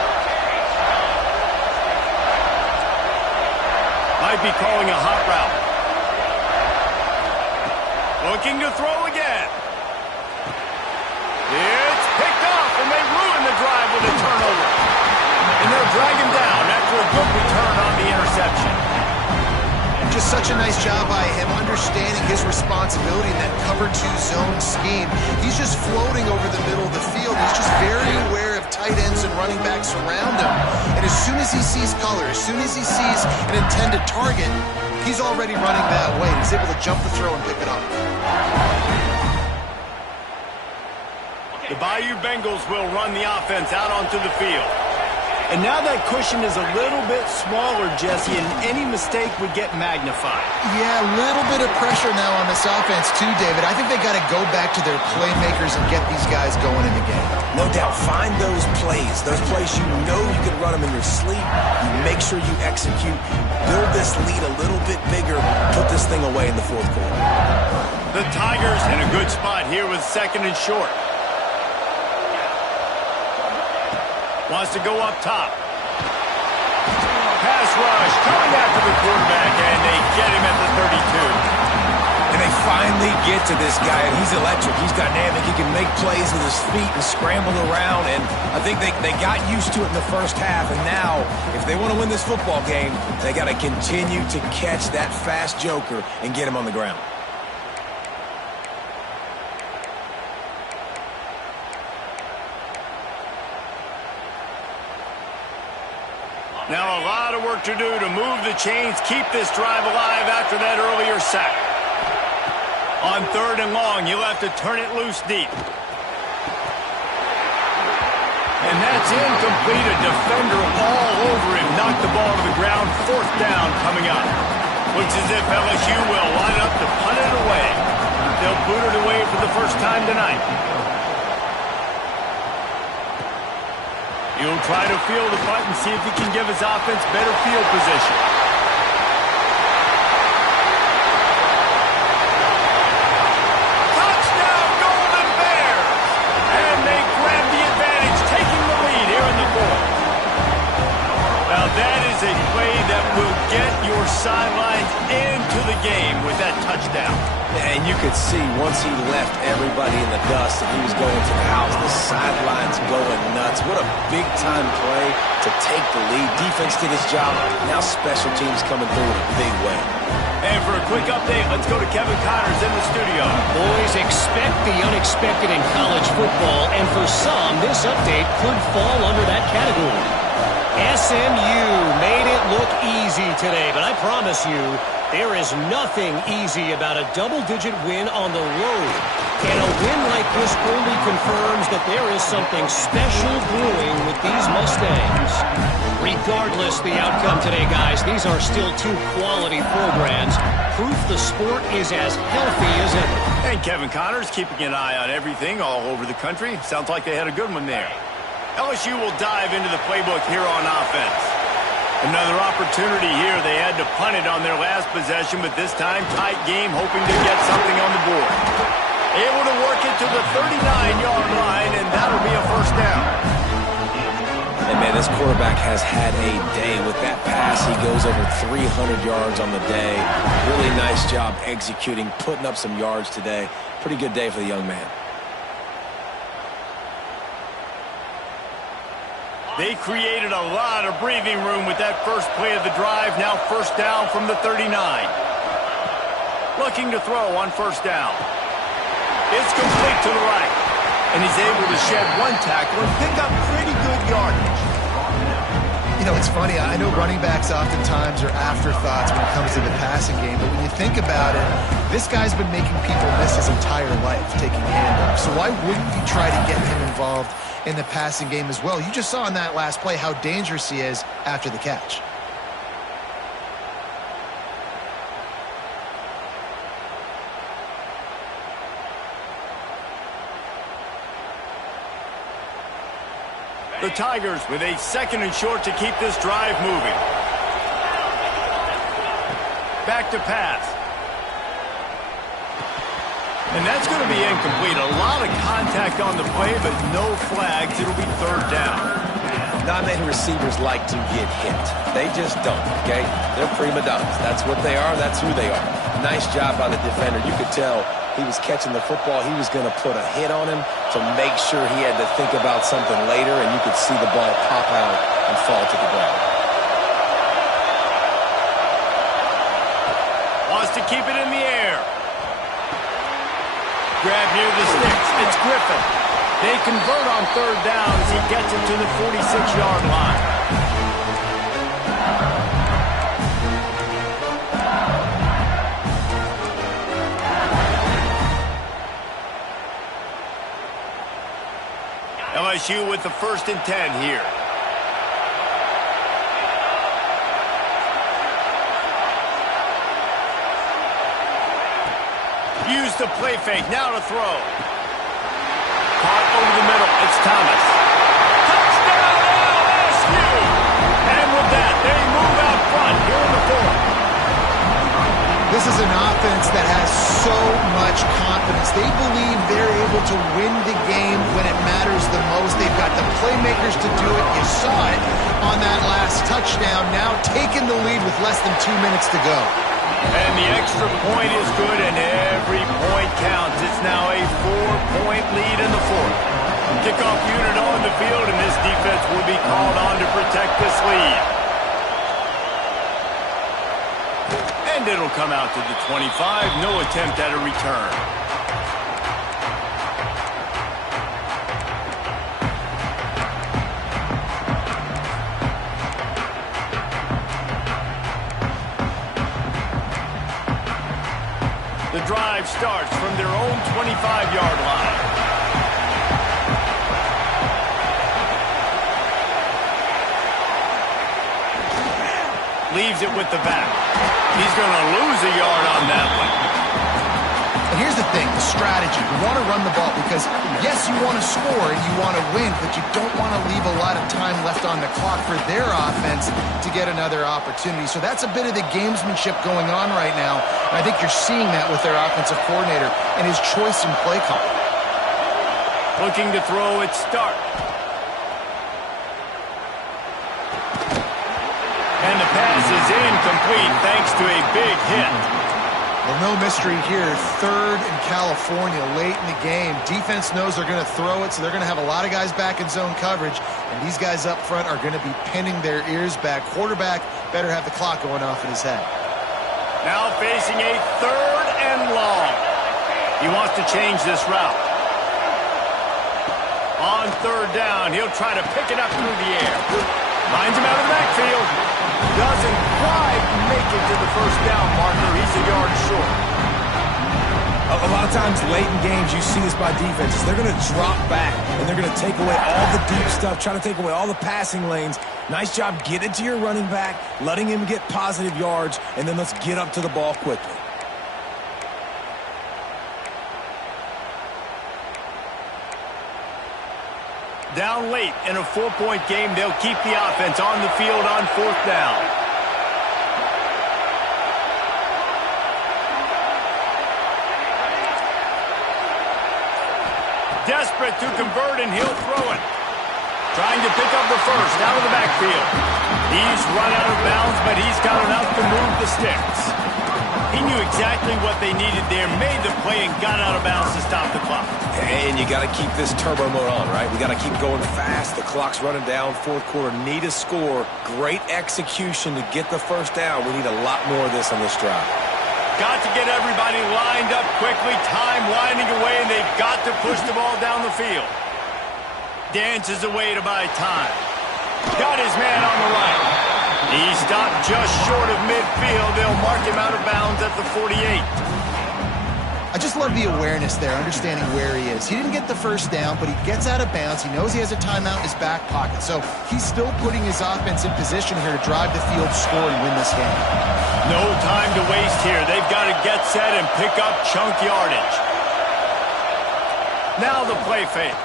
Might be calling a hot route. Looking to throw again. It's picked off, and they ruin the drive with a turnover. And they'll drag him down after a good return on the interception. Just such a nice job by him understanding his responsibility in that cover 2 zone scheme. He's just floating over the middle of the field. He's just very aware of tight ends and running backs around him. And as soon as he sees color, as soon as he sees an intended target, he's already running that way. He's able to jump the throw and pick it up. The Bayou Bengals will run the offense out onto the field. And now that cushion is a little bit smaller, Jesse, and any mistake would get magnified. Yeah, a little bit of pressure now on this offense too, David. I think they got to go back to their playmakers and get these guys going in the game. No doubt. Find those plays you know you can run them in your sleep. You make sure you execute. Build this lead a little bit bigger. Put this thing away in the fourth quarter. The Tigers in a good spot here with second and short. Wants to go up top. Pass rush coming after the quarterback, and they get him at the 32. And they finally get to this guy, and he's electric. He's dynamic. He can make plays with his feet and scramble around, and I think they got used to it in the first half, and now, if they want to win this football game, they got to continue to catch that fast joker and get him on the ground. Now a lot of work to do to move the chains, keep this drive alive after that earlier sack. On third and long, you'll have to turn it loose deep. And that's incomplete. A defender all over him. Knocked the ball to the ground. Fourth down coming up. Looks as if LSU will line up to punt it away. They'll boot it away for the first time tonight. He'll try to field the punt and see if he can give his offense better field position. Touchdown, Golden Bears! And they grab the advantage, taking the lead here in the fourth. Now that is a play that will get your sidelines into the game with that touchdown. And you could see once he left everybody in the dust and he was going to the house, the sidelines going nuts. What a big-time play to take the lead. Defense did its job. Now special teams coming through in a big way. And for a quick update, let's go to Kevin Connors in the studio. Boys, expect the unexpected in college football, and for some, this update could fall under that category. SMU made it look easy today, but I promise you, there is nothing easy about a double-digit win on the road. And a win like this only confirms that there is something special brewing with these Mustangs. Regardless the outcome today, guys, these are still two quality programs. Proof the sport is as healthy as ever. And Kevin Connors keeping an eye on everything all over the country. Sounds like they had a good one there. LSU will dive into the playbook here on offense. Another opportunity here. They had to punt it on their last possession, but this time tight game, hoping to get something on the board. Able to work it to the 39-yard line, and that'll be a first down. And, man, this quarterback has had a day. With that pass, he goes over 300 yards on the day. Really nice job executing, putting up some yards today. Pretty good day for the young man. They created a lot of breathing room with that first play of the drive. Now first down from the 39. Looking to throw on first down. It's complete to the right. And he's able to shed one tackle and pick up pretty good yardage. You know, it's funny. I know running backs oftentimes are afterthoughts when it comes to the passing game. But when you think about it, this guy's been making people miss his entire life taking handoffs. So why wouldn't you try to get him involved in the passing game as well? You just saw in that last play how dangerous he is after the catch. The Tigers with a second and short to keep this drive moving. Back to pass. And that's going to be incomplete. A lot of contact on the play, but no flags. It'll be third down. Not many receivers like to get hit. They just don't, okay? They're prima donnas. That's what they are. That's who they are. Nice job by the defender. You could tell he was catching the football. He was going to put a hit on him to make sure he had to think about something later, and you could see the ball pop out and fall to the ground. Wants to keep it in the air. Grab near the sticks. It's Griffin. They convert on third down as he gets it to the 46-yard line. LSU with the 1st and 10 here. used the play fake. Now to throw. Caught over the middle. It's Thomas. Touchdown, LSU! And with that, they move out front here in the fourth. This is an offense that has so much confidence. They believe they're able to win the game when it matters the most. They've got the playmakers to do it. You saw it on that last touchdown. Now taking the lead with less than 2 minutes to go. And the extra point is good, and every point counts. It's now a 4-point lead in the fourth. Kickoff unit on the field, and this defense will be called on to protect this lead. And it'll come out to the 25. No attempt at a return. The drive starts from their own 25-yard line. Leaves it with the back. He's going to lose a yard on that one. And here's the thing, the strategy. You want to run the ball because, yes, you want to score and you want to win, but you don't want to leave a lot of time left on the clock for their offense to get another opportunity. So that's a bit of the gamesmanship going on right now. And I think you're seeing that with their offensive coordinator and his choice in play call. Looking to throw it, start. And the pass is incomplete thanks to a big hit. Well, no mystery here. Third in California late in the game. Defense knows they're going to throw it, so they're going to have a lot of guys back in zone coverage, and these guys up front are going to be pinning their ears back. Quarterback better have the clock going off in his head. Now facing a 3rd and long. He wants to change this route. On 3rd down, he'll try to pick it up through the air. Finds him out of the backfield. Doesn't quite make it to the 1st down marker. He's a yard short. A lot of times late in games, you see this by defenses. They're going to drop back, and they're going to take away all the deep stuff, try to take away all the passing lanes. Nice job getting to your running back, letting him get positive yards, and then let's get up to the ball quickly. Down late in a 4-point game, they'll keep the offense on the field on 4th down. Desperate to convert, and he'll throw it. Trying to pick up the first out of the backfield. He's run out of bounds, but he's got enough to move the sticks. He knew exactly what they needed there, made the play, and got out of bounds to stop the clock. And you got to keep this turbo mode on, right? We got to keep going fast. The clock's running down. 4th quarter, need a score. Great execution to get the 1st down. We need a lot more of this on this drive. Got to get everybody lined up quickly. Time winding away, and they've got to push the ball down the field. Dances away to buy time. Got his man on the right. He stopped just short of midfield. They'll mark him out of bounds at the 48. I just love the awareness there, understanding where he is. He didn't get the 1st down, but he gets out of bounds. He knows he has a timeout in his back pocket. So he's still putting his offense in position here to drive the field, score, and win this game. No time to waste here. They've got to get set and pick up chunk yardage. Now the play fake.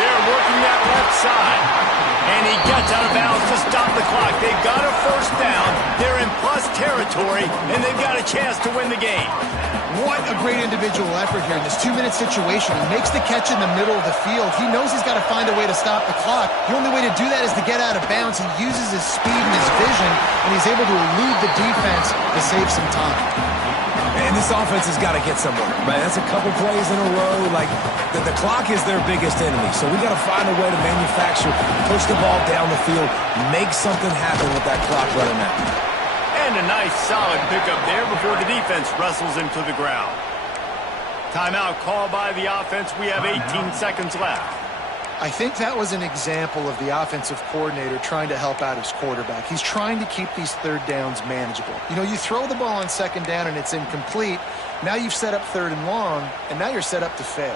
They're working that left side. And he gets out of bounds to stop the clock. They've got a 1st down. They're in plus territory, and they've got a chance to win the game. What a great individual effort here in this 2-minute situation. He makes the catch in the middle of the field. He knows he's got to find a way to stop the clock. The only way to do that is to get out of bounds. He uses his speed and his vision, and he's able to elude the defense to save some time. And this offense has got to get somewhere, right? That's a couple plays in a row. Like, the clock is their biggest enemy. So we got to find a way to manufacture, push the ball down the field, make something happen with that clock running out. And a nice solid pickup there before the defense wrestles him to the ground. Timeout called by the offense. We have 18 seconds left. I think that was an example of the offensive coordinator trying to help out his quarterback. He's trying to keep these 3rd downs manageable. You know, you throw the ball on 2nd down and it's incomplete. Now you've set up 3rd and long, and now you're set up to fail.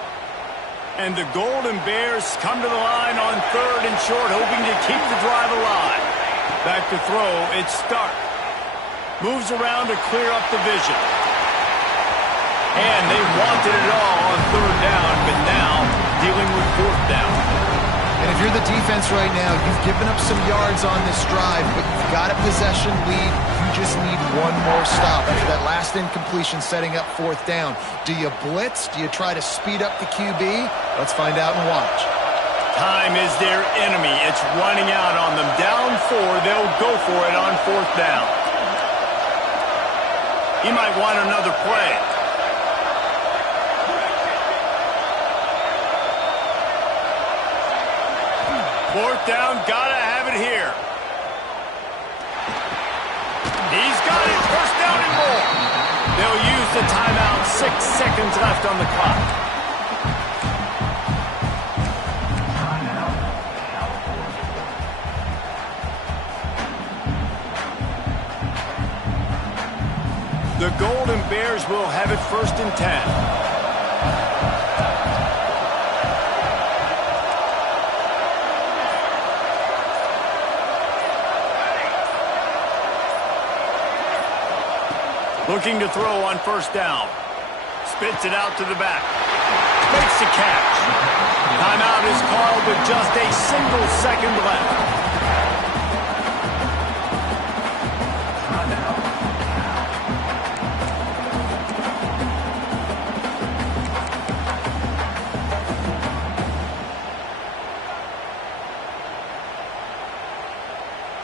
And the Golden Bears come to the line on 3rd and short, hoping to keep the drive alive. Back to throw, it's Stark. Moves around to clear up the vision. And they wanted it all on third down, but now dealing with fourth down. And if you're the defense right now, you've given up some yards on this drive, but you've got a possession lead. You just need one more stop after that last incompletion setting up fourth down. Do you blitz? Do you try to speed up the QB? Let's find out and watch. Time is their enemy. It's running out on them. Down 4, they'll go for it on fourth down. He might want another play. Fourth down, gotta have it here. He's got it, first down and more. They'll use the timeout, 6 seconds left on the clock. The Golden Bears will have it first and 10. Looking to throw on first down. Spits it out to the back. Makes the catch. Timeout is called with just a single second left.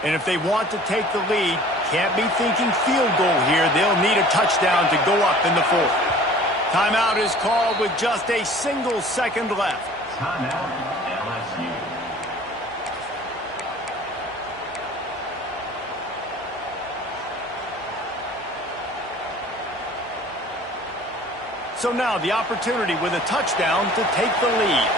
And if they want to take the lead, can't be thinking field goal here. They'll need a touchdown to go up in the fourth. Timeout is called with just a single second left. Timeout, LSU. So now the opportunity with a touchdown to take the lead.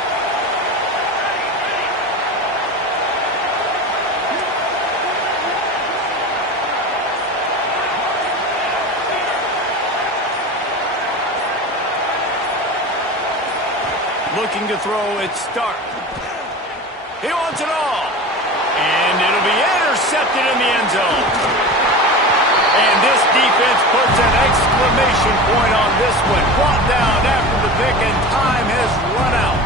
Looking to throw, it's Stark. He wants it all. And it'll be intercepted in the end zone. And this defense puts an exclamation point on this one. Brought down after the pick, and time has run out.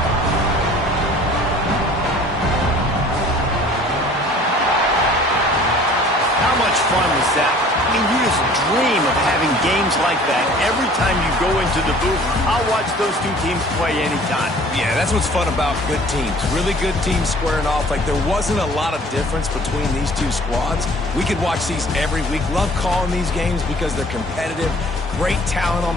How much fun was that? I mean, you just dream of having games like that every time you go into the booth. I'll watch those two teams play anytime. Yeah, that's what's fun about good teams. Really good teams squaring off. Like, there wasn't a lot of difference between these two squads. We could watch these every week. Love calling these games because they're competitive. Great talent on the